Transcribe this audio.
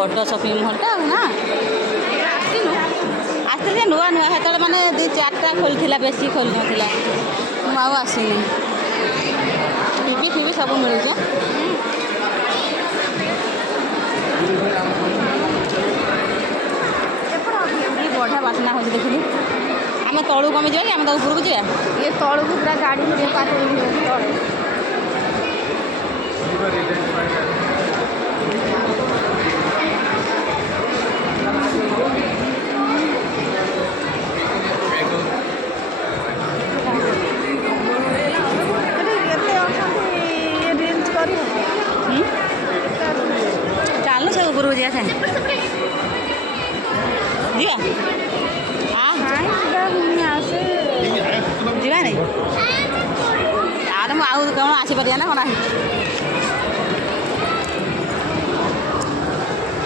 बड़ शॉपिंग मॉलटा ना आसती नुआ नुआ से मैंने 2-4टा खोली बेसी खोली ना मुझे आसनी टीवी फिवी सब मिलूचे बढ़िया बासना हो देखिली आम तलू कमी जाए आम ऊपर को जाए ये तलू को पूरा गाड़ी चलो से ऊपर को जा जी जीवा नहीं आर मुझे कौन आसपार ना कौन